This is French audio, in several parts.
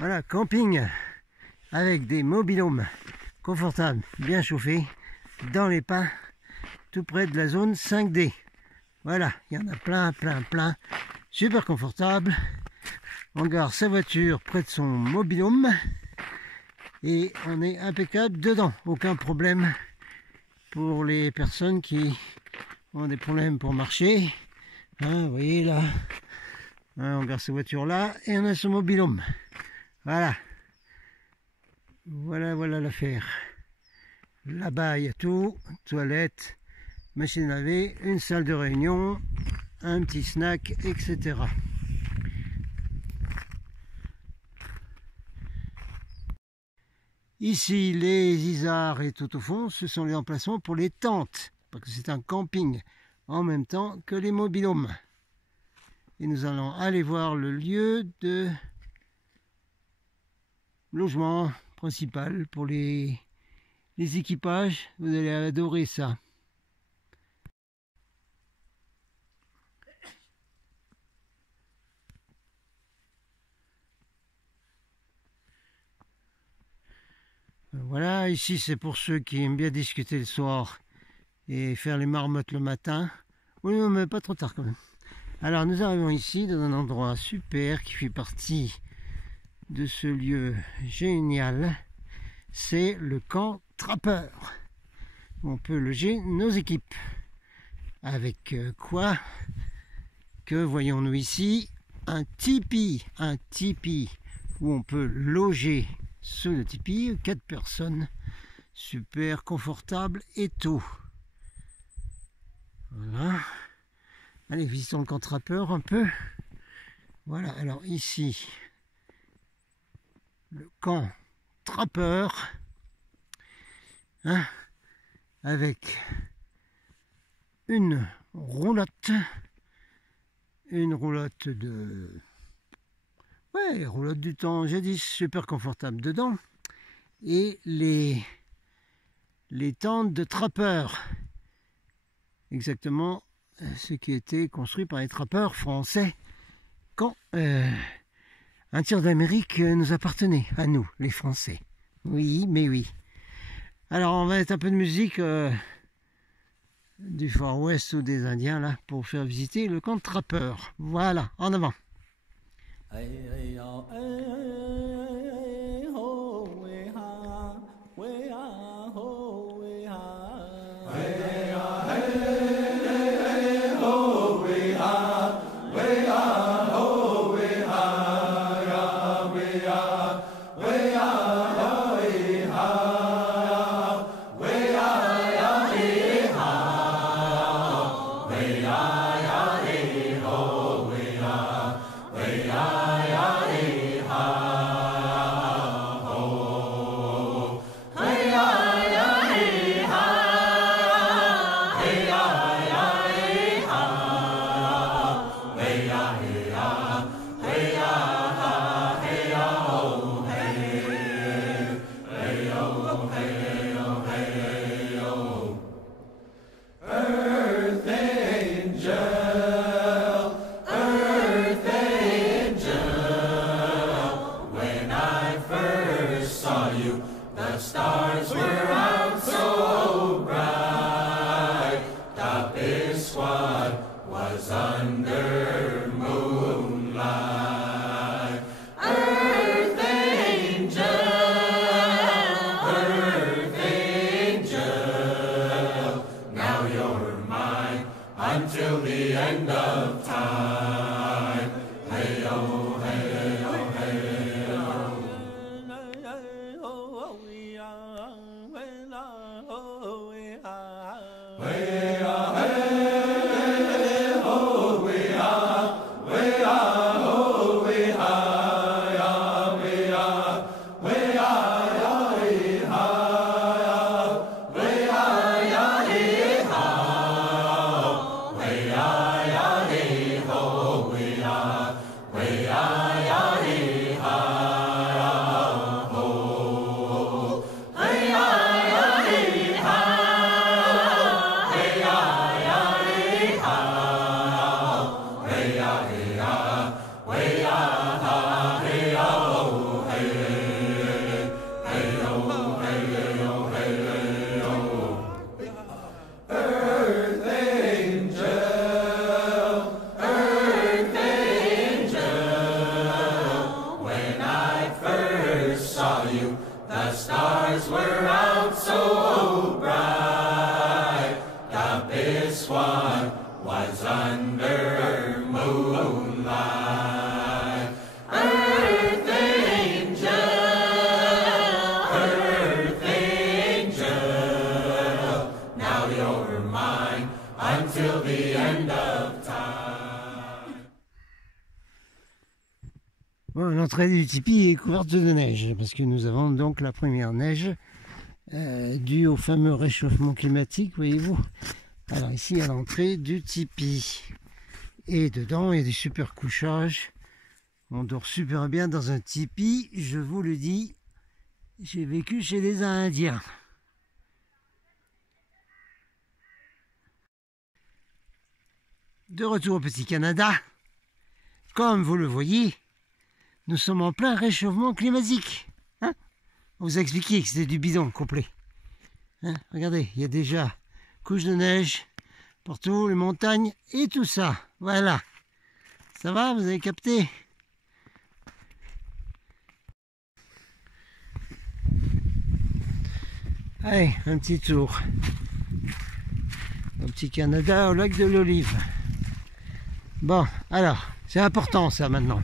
Voilà, camping avec des mobil-homes confortables, bien chauffés, dans les pins, tout près de la zone 5D. Voilà, il y en a plein, super confortable. On gare sa voiture près de son mobil-home et on est impeccable dedans. Aucun problème pour les personnes qui ont des problèmes pour marcher. Hein, vous voyez là, hein, on gare sa voiture là et on a son mobil-home. Voilà. Voilà l'affaire. Là-bas, il y a tout, toilette, machine à laver, une salle de réunion, un petit snack, etc. Ici, les isards et tout au fond, ce sont les emplacements pour les tentes, parce que c'est un camping en même temps que les mobil-homes. Et nous allons aller voir le lieu de logement principal pour les équipages. Vous allez adorer ça. Voilà, ici c'est pour ceux qui aiment bien discuter le soir et faire les marmottes le matin. Oui, non, mais pas trop tard quand même. Alors nous arrivons ici dans un endroit super qui fait partie de ce lieu génial. C'est le camp Trappeur. On peut loger nos équipes. Avec quoi que voyons-nous ici? Un tipi où on peut loger sous le tipi, 4 personnes, super confortable et tout. Voilà. Allez, visitons le camp Trappeur un peu. Voilà, alors ici, le camp Trappeur, hein, avec une roulotte de... Ouais, roulotte du temps jadis, super confortable dedans. Et les tentes de trappeurs. Exactement ce qui était construit par les trappeurs français quand un tiers d'Amérique nous appartenait, à nous, les Français. Oui, mais oui. Alors on va mettre un peu de musique du Far West ou des Indiens là pour faire visiter le camp de trappeurs. Voilà, en avant. Until the end of time. Hey oh, hey oh, hey oh. Bon, l'entrée du tipi est couverte de neige, parce que nous avons donc la première neige due au fameux réchauffement climatique, voyez-vous. Alors ici à l'entrée du tipi. Et dedans, il y a des super couchages. On dort super bien dans un tipi, je vous le dis. J'ai vécu chez des Indiens. De retour au Petit Canada. Comme vous le voyez, nous sommes en plein réchauffement climatique. Hein? On vous a expliqué que c'était du bidon complet. Hein? Regardez, il y a déjà couche de neige partout, les montagnes et tout ça. Voilà. Ça va, vous avez capté? Allez, un petit tour au Petit Canada, au lac de l'Olive. Bon, alors, c'est important ça maintenant.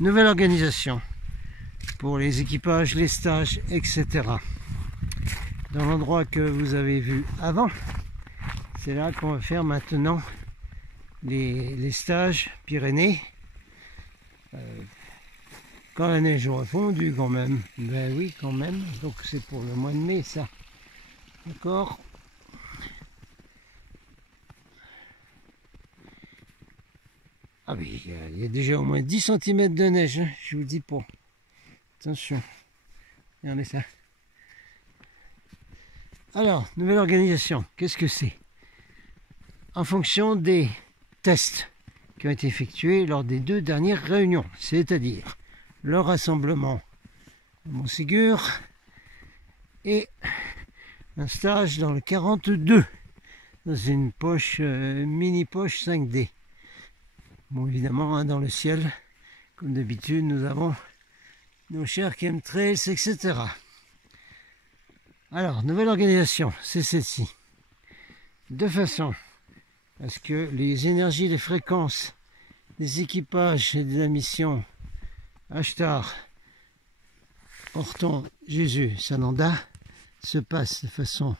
Nouvelle organisation pour les équipages, les stages, etc. Dans l'endroit que vous avez vu avant, c'est là qu'on va faire maintenant les stages Pyrénées. Quand la neige aura fondu quand même. Ben oui, quand même. Donc c'est pour le mois de mai ça. D'accord? Ah oui, il y a déjà au moins 10 cm de neige, hein, je vous dis pas. Attention. Regardez ça. Alors, nouvelle organisation, qu'est-ce que c'est? En fonction des tests qui ont été effectués lors des 2 dernières réunions, c'est-à-dire le rassemblement à Montségur et un stage dans le 42, dans une poche, mini poche 5D. Bon, évidemment, hein, dans le ciel, comme d'habitude, nous avons nos chers chemtrails, etc. Alors, nouvelle organisation, c'est celle-ci. De façon à ce que les énergies, les fréquences des équipages et de la mission Ashtar, Orton, Jésus, Sananda se passent de façon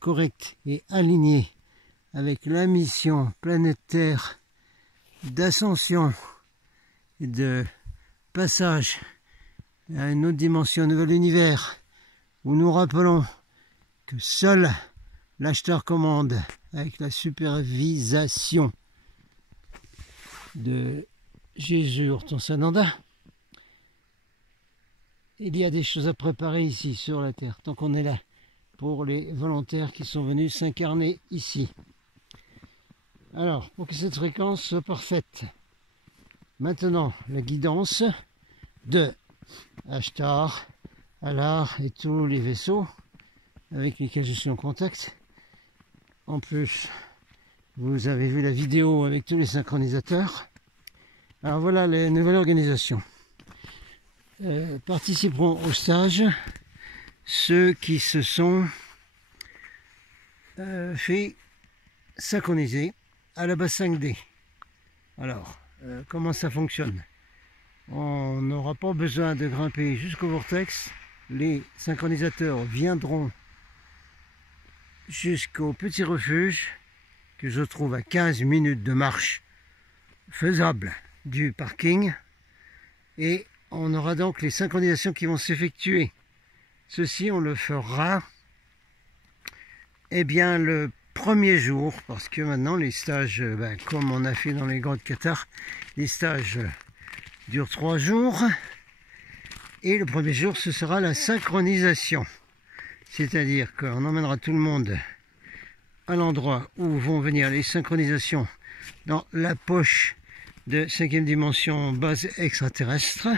correcte et alignée avec la mission planétaire d'ascension et de passage à une autre dimension, un nouvel univers, où nous rappelons que seul l'Ashtar commande avec la supervision de Jésus Orton Sananda. Il y a des choses à préparer ici sur la Terre, tant qu'on est là, pour les volontaires qui sont venus s'incarner ici. Alors, pour que cette fréquence soit parfaite, maintenant la guidance de Ashtar, Alar et tous les vaisseaux avec lesquels je suis en contact. En plus, vous avez vu la vidéo avec tous les synchronisateurs. Alors voilà les nouvelles organisations. Participeront au stage ceux qui se sont fait synchroniser à la base 5D. Alors, comment ça fonctionne? On n'aura pas besoin de grimper jusqu'au vortex. Les synchronisateurs viendront jusqu'au petit refuge que je trouve à 15 minutes de marche faisable du parking. Et on aura donc les synchronisations qui vont s'effectuer. Ceci, on le fera bien le premier jour, parce que maintenant les stages, comme on a fait dans les grottes Qatar, les stages durent 3 jours. Et le premier jour, ce sera la synchronisation. C'est-à-dire qu'on emmènera tout le monde à l'endroit où vont venir les synchronisations dans la poche de 5e dimension base extraterrestre.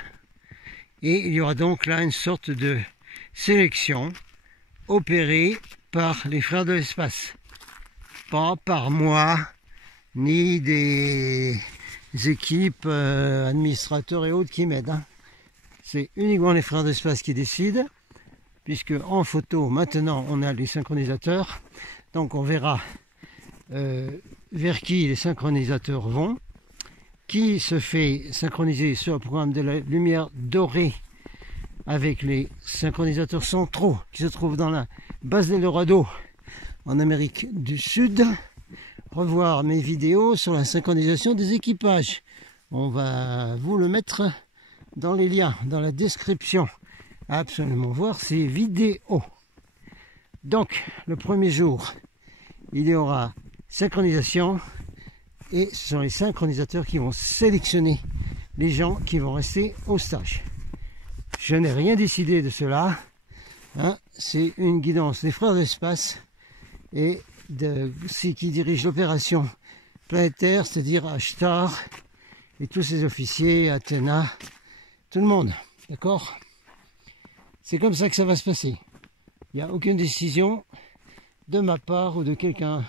Et il y aura donc là une sorte de sélection opérée par les frères de l'espace. Pas par moi, ni des équipes administrateurs et autres qui m'aident. Hein. C'est uniquement les frères de l'espace qui décident, puisque en photo, maintenant, on a les synchronisateurs. Donc on verra vers qui les synchronisateurs vont, qui se fait synchroniser sur le programme de la lumière dorée avec les synchronisateurs centraux qui se trouvent dans la base d'Eldorado en Amérique du Sud. Revoir mes vidéos sur la synchronisation des équipages. On va vous le mettre dans les liens, dans la description, à absolument voir ces vidéos. Donc, le premier jour, il y aura synchronisation et ce sont les synchronisateurs qui vont sélectionner les gens qui vont rester au stage. Je n'ai rien décidé de cela, hein, c'est une guidance des frères de l'espace et de ceux qui dirigent l'opération planétaire, c'est-à-dire Ashtar et tous ses officiers, Athéna, tout le monde, d'accord? C'est comme ça que ça va se passer. Il n'y a aucune décision de ma part ou de quelqu'un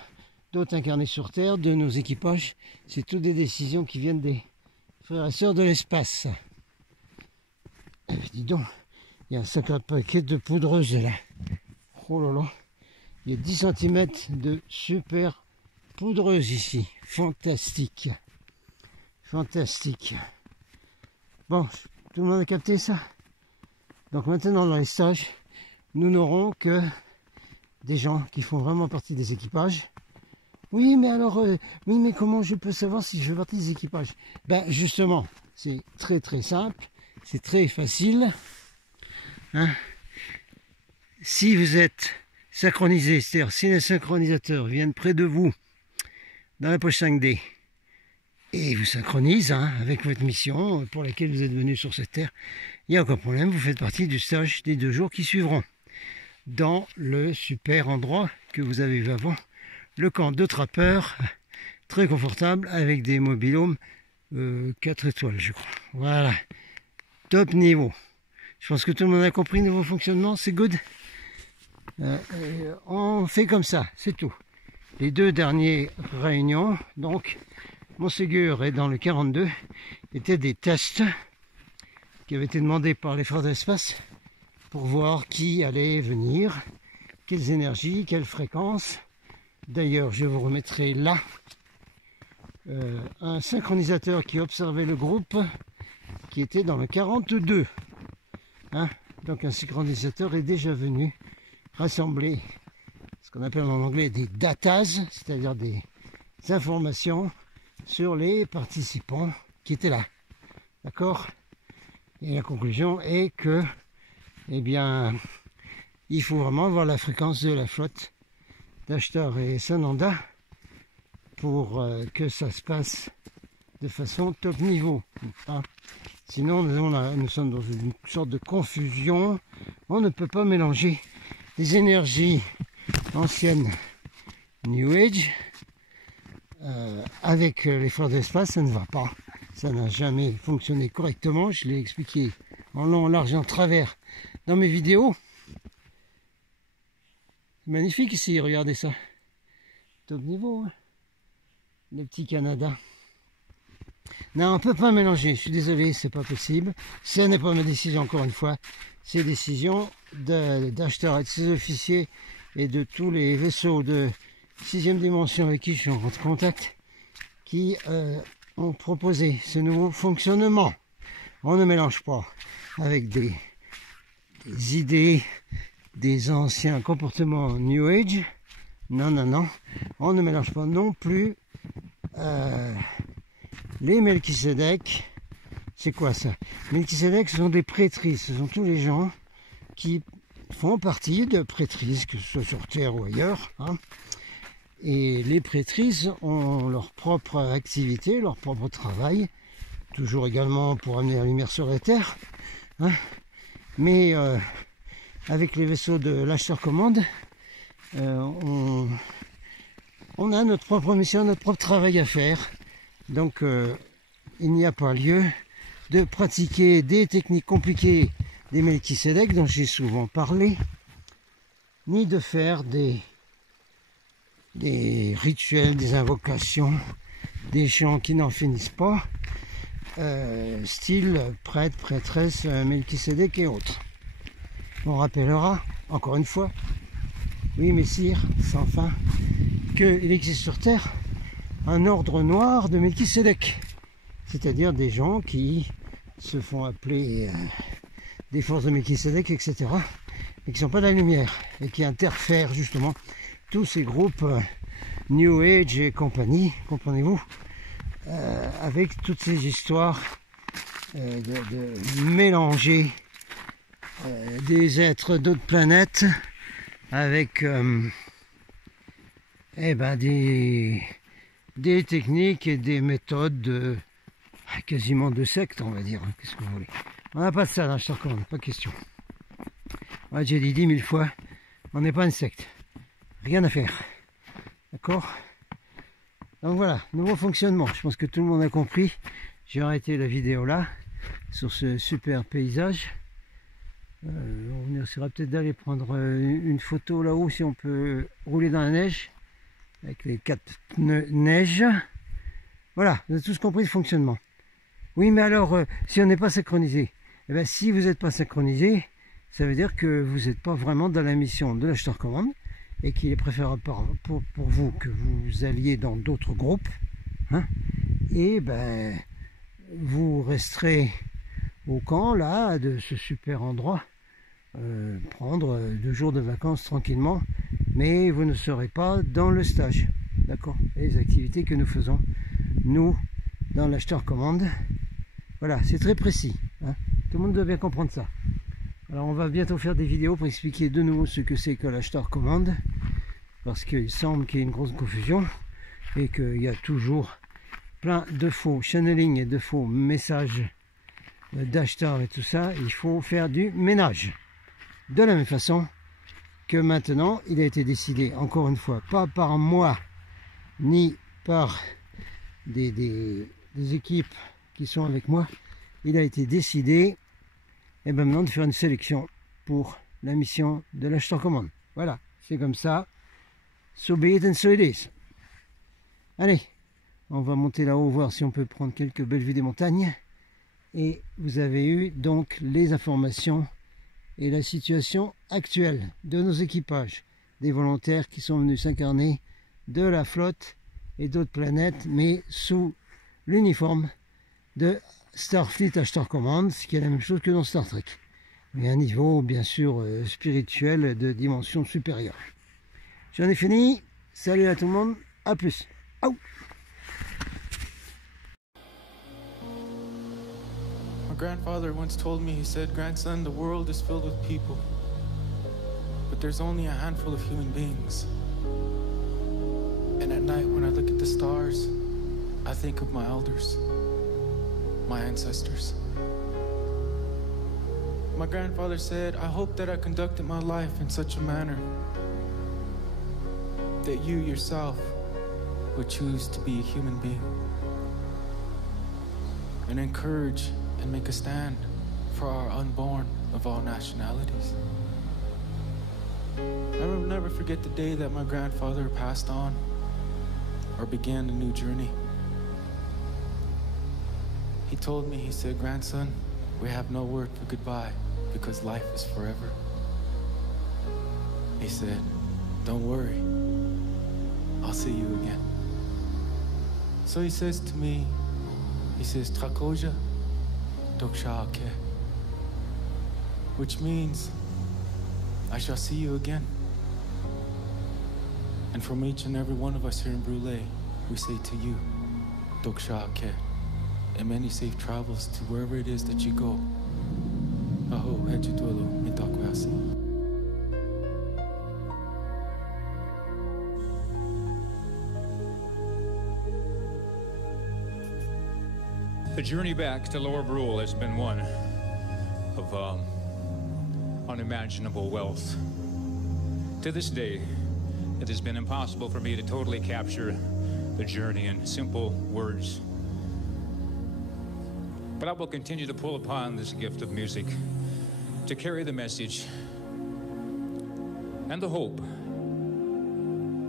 d'autre incarné sur Terre, de nos équipages. C'est toutes des décisions qui viennent des frères et sœurs de l'espace. Dis donc, il y a un sacré paquet de poudreuse là. Oh là là. Il y a 10 cm de super poudreuse ici. Fantastique. Fantastique. Bon, tout le monde a capté ça? Donc maintenant dans les stages, nous n'aurons que des gens qui font vraiment partie des équipages. Oui, mais alors, oui, mais comment je peux savoir si je fais partie des équipages? Ben justement, c'est très très simple, c'est très facile. Hein? Si vous êtes synchronisé, c'est-à-dire si les synchronisateurs viennent près de vous dans la poche 5D et vous synchronisent avec votre mission pour laquelle vous êtes venu sur cette terre, il n'y a aucun problème, vous faites partie du stage des 2 jours qui suivront dans le super endroit que vous avez vu avant, le camp de trappeurs, très confortable avec des mobilhomes 4 étoiles je crois. Voilà, top niveau. Je pense que tout le monde a compris le nouveau fonctionnement, c'est good. On fait comme ça, c'est tout. Les 2 dernières réunions, donc Montségur et dans le 42, étaient des tests qui avaient été demandés par les frères de l'espace pour voir qui allait venir, quelles énergies, quelles fréquences. D'ailleurs, je vous remettrai là un synchronisateur qui observait le groupe qui était dans le 42. Hein? Donc un synchronisateur est déjà venu rassembler ce qu'on appelle en anglais des datas, c'est-à-dire des informations sur les participants qui étaient là. D'accord? Et la conclusion est que, eh bien, il faut vraiment voir la fréquence de la flotte d'Ashtar et Sananda pour que ça se passe de façon top niveau. Hein. Sinon, nous sommes dans une sorte de confusion. On ne peut pas mélanger les énergies anciennes New Age avec les frères de l'espace, ça ne va pas. Ça n'a jamais fonctionné correctement. Je l'ai expliqué en long, en large et en travers dans mes vidéos. Magnifique ici, regardez ça. Top niveau, hein. Le petit Canada. Non, on ne peut pas mélanger, je suis désolé, c'est pas possible. Ce n'est pas ma décision, encore une fois. C'est décision d'Ashtar et de ses officiers et de tous les vaisseaux de 6e dimension avec qui je suis en contact qui ont proposé ce nouveau fonctionnement. On ne mélange pas avec des idées, des anciens comportements New Age. Non, non, non. On ne mélange pas non plus les Melchisedec. C'est quoi ça? Melchisedec, ce sont des prêtrices. Ce sont tous les gens qui font partie de prêtrices, que ce soit sur Terre ou ailleurs. Hein. Et les prêtrices ont leur propre activité, leur propre travail, toujours également pour amener la lumière sur la Terre. Hein. Mais avec les vaisseaux de l'Ashtar Command, on a notre propre mission, notre propre travail à faire. Donc il n'y a pas lieu de pratiquer des techniques compliquées des Melchisedec dont j'ai souvent parlé, ni de faire des rituels, des invocations, des chants qui n'en finissent pas, style prêtre, prêtresse, Melchisedec et autres. On rappellera, encore une fois, oui messire, sans fin, qu'il existe sur Terre un ordre noir de Melchisedec, c'est-à-dire des gens qui se font appeler des forces de Melchisedec, etc., et qui ne sont pas de la lumière, et qui interfèrent justement tous ces groupes New Age et compagnie, comprenez-vous, avec toutes ces histoires de mélanger des êtres d'autres planètes avec des techniques et des méthodes quasiment de secte, on va dire. Qu'est-ce que vous voulez? On n'a pas de ça dans Star Command, pas question. Ouais, j'ai dit 10 000 fois, on n'est pas une secte. Rien à faire. D'accord? Donc voilà, nouveau fonctionnement. Je pense que tout le monde a compris. J'ai arrêté la vidéo là, sur ce super paysage. On essaiera peut-être d'aller prendre une photo là-haut, si on peut rouler dans la neige, avec les 4 neiges. Voilà, vous avez tous compris le fonctionnement. Oui, mais alors, si on n'est pas synchronisé, eh bien, si vous n'êtes pas synchronisé, ça veut dire que vous n'êtes pas vraiment dans la mission de la Star Command, et qu'il est préférable pour vous que vous alliez dans d'autres groupes, hein, et ben vous resterez au camp là de ce super endroit, prendre 2 jours de vacances tranquillement, mais vous ne serez pas dans le stage, d'accord, les activités que nous faisons nous dans la Star Command. Voilà, c'est très précis, hein. Tout le monde doit bien comprendre ça. Alors on va bientôt faire des vidéos pour expliquer de nouveau ce que c'est que la Star Command, parce qu'il semble qu'il y ait une grosse confusion et qu'il y a toujours plein de faux channeling et de faux messages d'Ashtar et tout ça. Il faut faire du ménage. De la même façon que maintenant, il a été décidé, encore une fois, pas par moi, ni par des équipes qui sont avec moi, il a été décidé et ben maintenant de faire une sélection pour la mission de la Star Command. Voilà, c'est comme ça. So be it and so it is. Allez, on va monter là-haut, voir si on peut prendre quelques belles vues des montagnes. Et vous avez eu donc les informations et la situation actuelle de nos équipages, des volontaires qui sont venus s'incarner de la flotte et d'autres planètes, mais sous l'uniforme de Starfleet à Star Command, ce qui est la même chose que dans Star Trek. Mais à un niveau, bien sûr, spirituel de dimension supérieure. J'en ai fini. Salut à tout le monde. À plus. Au. My grandfather once told me, he said, "Grandson, the world is filled with people, but there's only a handful of human beings. And at night when I look at the stars, I think of my elders, my ancestors." My grandfather said, "I hope that I conducted my life in such a manner that you yourself would choose to be a human being and encourage and make a stand for our unborn of all nationalities." I will never forget the day that my grandfather passed on or began a new journey. He told me, he said, "Grandson, we have no word for goodbye because life is forever." He said, "Don't worry, I'll see you again." So he says to me, he says, "Trakoja Dokshake," which means I shall see you again. And from each and every one of us here in Brûlé, we say to you, Dokshake, and many safe travels to wherever it is that you go. Aho, Hejituelo, Mitakwasi. The journey back to Lower Brule has been one of unimaginable wealth. To this day, it has been impossible for me to totally capture the journey in simple words. But I will continue to pull upon this gift of music to carry the message and the hope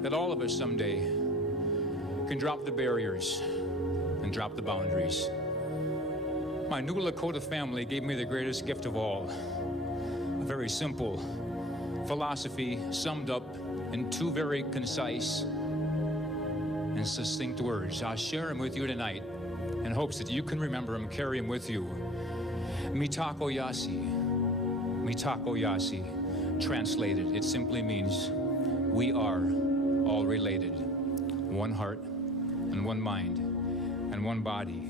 that all of us someday can drop the barriers and drop the boundaries. My new Lakota family gave me the greatest gift of all, a very simple philosophy summed up in 2 very concise and succinct words. I'll share them with you tonight in hopes that you can remember them, carry them with you. Mitako Yasi. Mitako Yasi. Translated, it simply means we are all related. One heart and one mind and one body